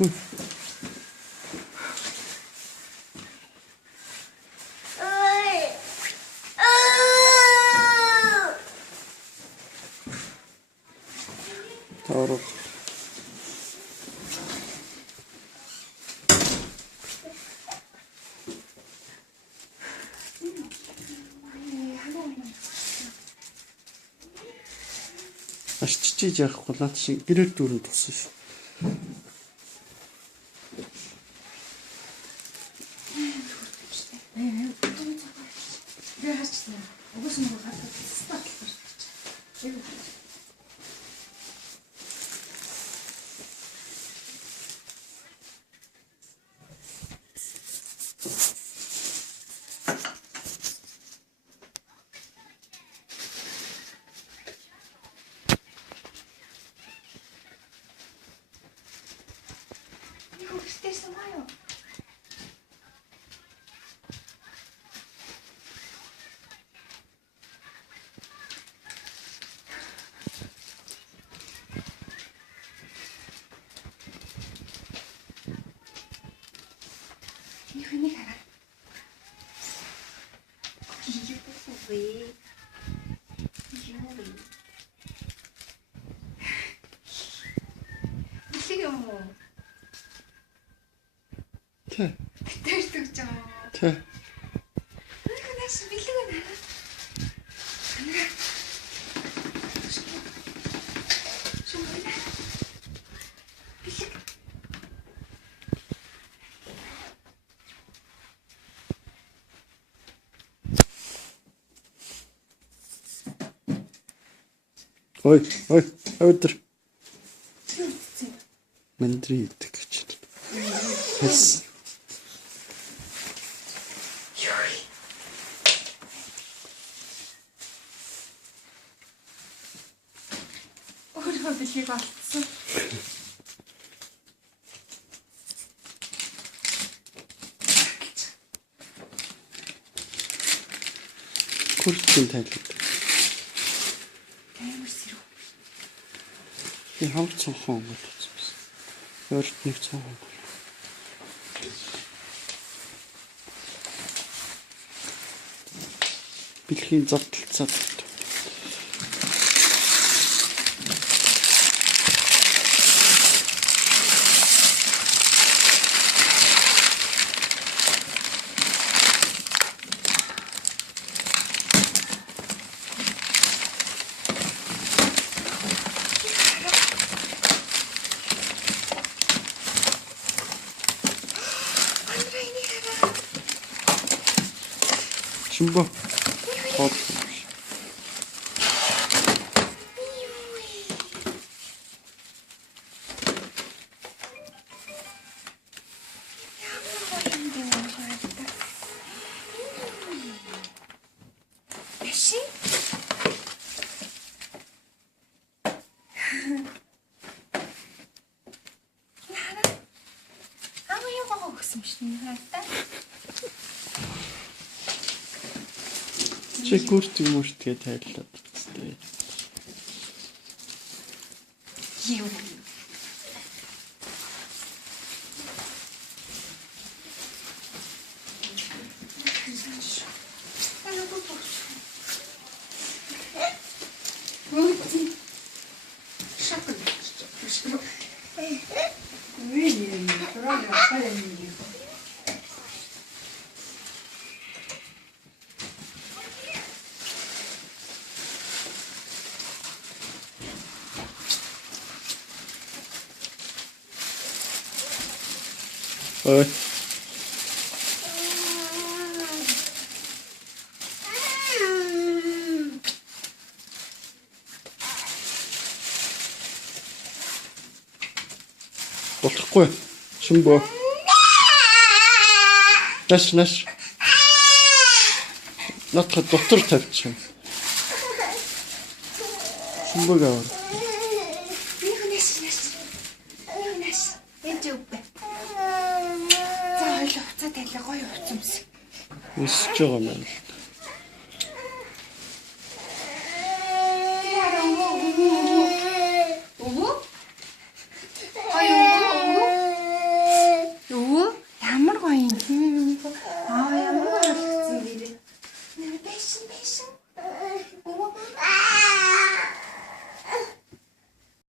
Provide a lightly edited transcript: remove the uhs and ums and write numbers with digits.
Doğru. Аш чичиж яахгүй наад шиг гэрэл дүүрэн тусан шүү. Ini kan. Iya tuh weh. Iya weh. Bisa mo. Тэ. Тэрдэг ч юм. Тэ. Наас бэлэг байна. Ой, өдөр. Мандрин идэх гэж. Хэс. Өөрөө бэлэг болцсон. Курсын тайлбар. Би хамт цонхон өнгөт үзсэн. Өөрт нэг цонхон. Бэлгийн завталцаад. Шимбо. Хот. Чи гүрт юм уушдгээ тайллаад байна. Юу. Ой. Болохгүй. Шимбо. Наш. Натха дотор тавьчих. Шимбог аваа. Өсөж байгаа юм байна. Өвөө? Ой өвөө? Байсан. Оо.